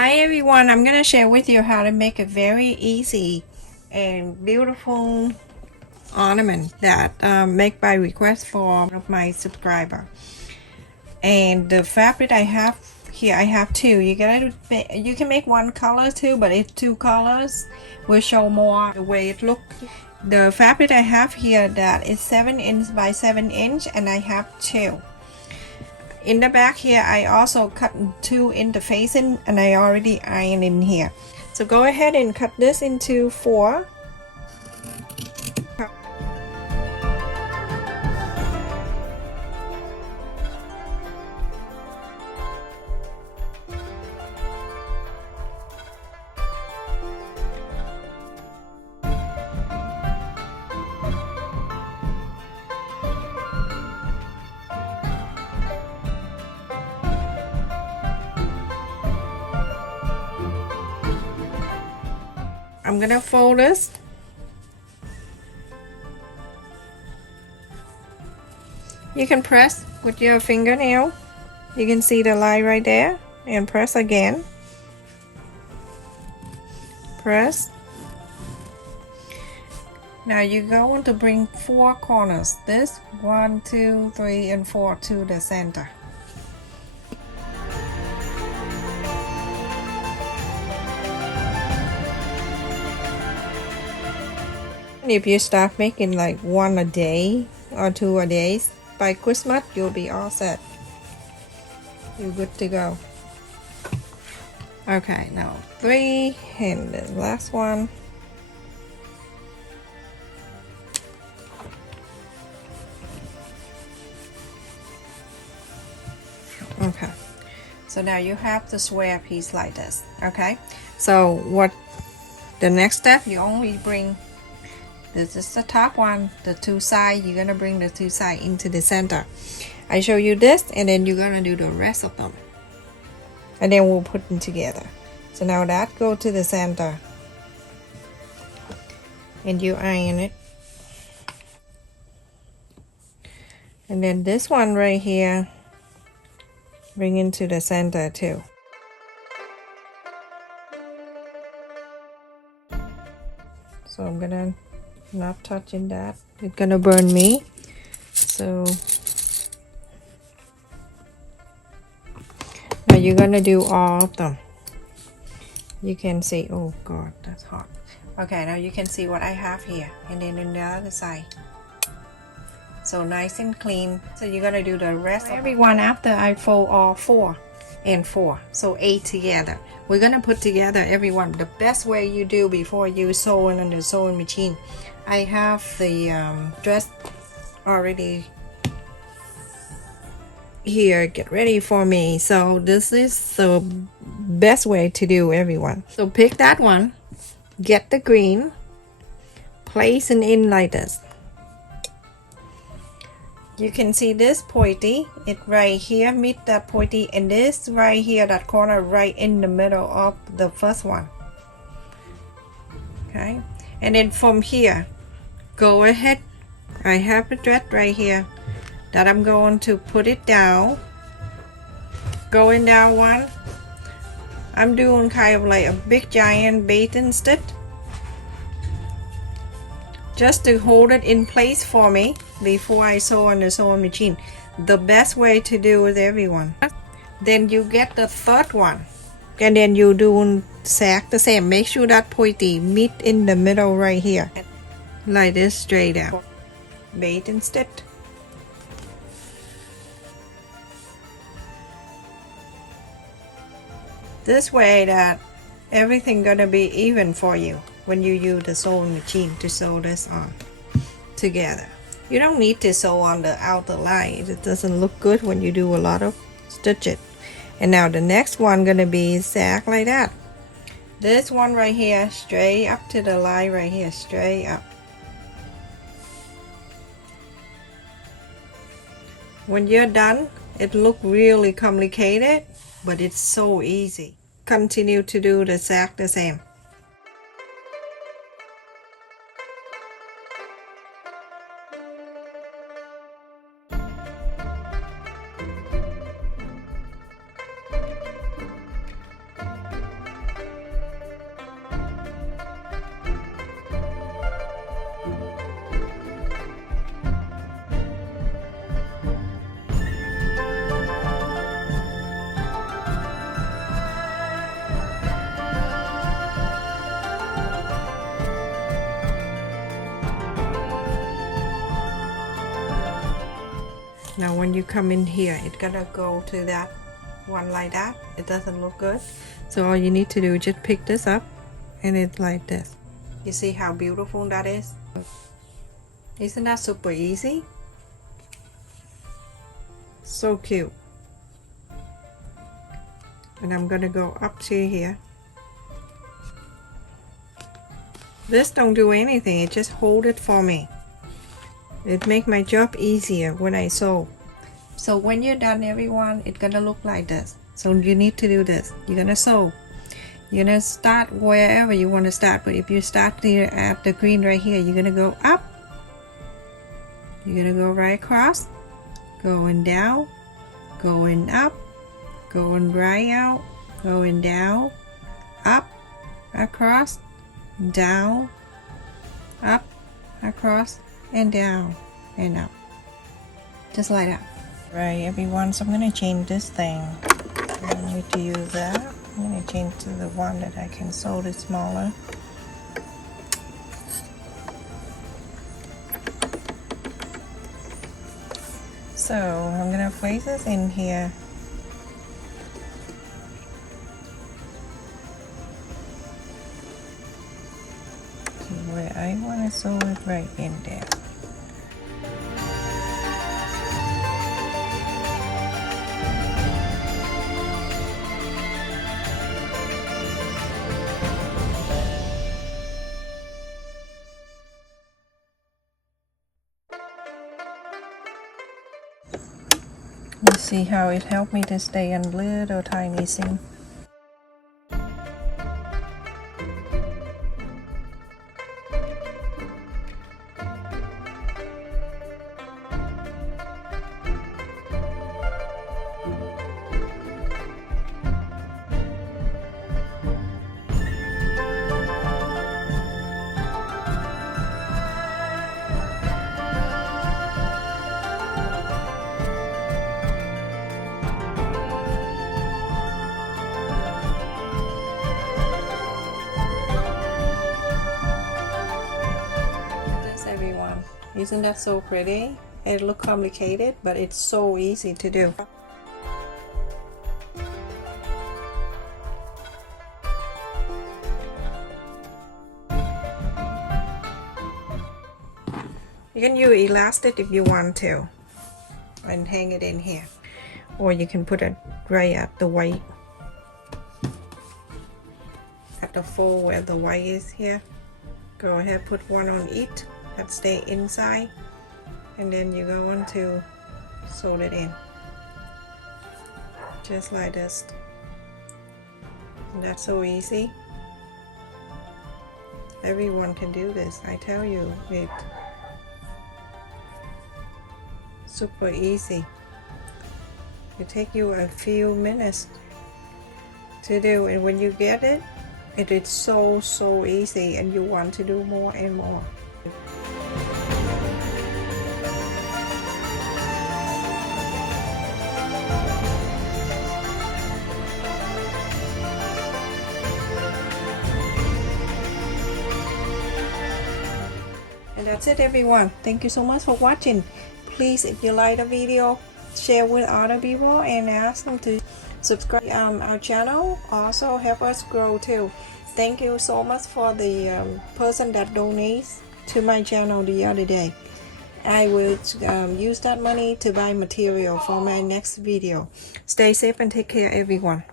Hi everyone, I'm gonna share with you how to make a very easy and beautiful ornament that make by request for one of my subscriber. And the fabric I have here, I have two. You can make one color too, but if two colors will show more the way it look. The fabric I have here that is 7" by 7" and I have two. In the back here, I also cut two interfacing and I already ironed in here. So go ahead and cut this into 4. I'm gonna fold this. You can press with your fingernail. You can see the line right there and press again. Press. Now you're going to bring 4 corners. This 1, 2, 3, and 4 to the center. If you start making like 1 a day or 2 a day, by Christmas you'll be all set. You're good to go. Okay, now 3 and the last one. Okay, so now you have the square piece like this. Okay, so what the next step, you only bring this is the top one, the 2 sides. You're gonna bring the 2 sides into the center. I show you this and then you're gonna do the rest of them and then we'll put them together. So now that go to the center and you iron it, and then this one right here bring into the center too. So I'm gonna not touching that, it's gonna burn me. So now you're gonna do all of them. You can see, oh god, that's hot. Okay, now you can see what I have here, and then on the other side. So nice and clean. So you're gonna do the rest of everyone after I fold all 4 and 4, so 8 together. We're gonna put together everyone the best way you do before you sew in on the sewing machine. I have the dress already here, get ready for me. So this is the best way to do everyone. So pick that one, get the green, place it in like this. You can see this pointy, it right here, meet that pointy, and this right here, that corner right in the middle of the first one. Okay, and then from here, go ahead. I have a thread right here that I'm going to put it down. Going down one, I'm doing kind of like a big giant baiting stitch just to hold it in place for me before I sew on the sewing machine. The best way to do is everyone. Then you get the third one and then you do exact the same. Make sure that pointy meet in the middle right here like this, straight out. Bait and stitch. This way that everything gonna be even for you when you use the sewing machine to sew this on together. You don't need to sew on the outer line. It doesn't look good when you do a lot of stitches. And now the next one gonna be exact like that. This one right here, straight up to the line right here, straight up. When you're done, it look really complicated, but it's so easy. Continue to do the exact the same. Now when you come in here, it's gonna go to that one like that. It doesn't look good. So all you need to do is just pick this up and it's like this. You see how beautiful that is? Isn't that super easy? So cute. And I'm gonna go up to here. This don't do anything, it just hold it for me. It make my job easier when I sew. So when you're done, everyone, it's gonna look like this. So you need to do this. You're gonna sew. You're gonna start wherever you want to start, but if you start here at the green right here, you're gonna go up. You're gonna go right across, going down, going up, going right out, going down, up, across, down, up, across, and down, and up. Just like that. Right, everyone, so I'm gonna change this thing. I need to use that. I'm gonna change to the one that I can sew it smaller. So I'm gonna place this in here. Where I want to sew it right in there. You see how it helped me to stay on little tiny seam. Everyone, isn't that so pretty? It looks complicated, but it's so easy to do. You can use elastic if you want to and hang it in here, or you can put it right at the white, at the fold where the white is here. Go ahead, put one on each that stay inside, and then you go on to sew it in just like this. And that's so easy. Everyone can do this, I tell you. It's super easy. It take you a few minutes to do, and when you get it, it is so easy, and you want to do more and more. And that's it, everyone. Thank you so much for watching. Please, if you like the video, share with other people and ask them to subscribe our channel. Also help us grow too. Thank you so much for the person that donates to my channel the other day. I will use that money to buy material for my next video. Stay safe and take care, everyone.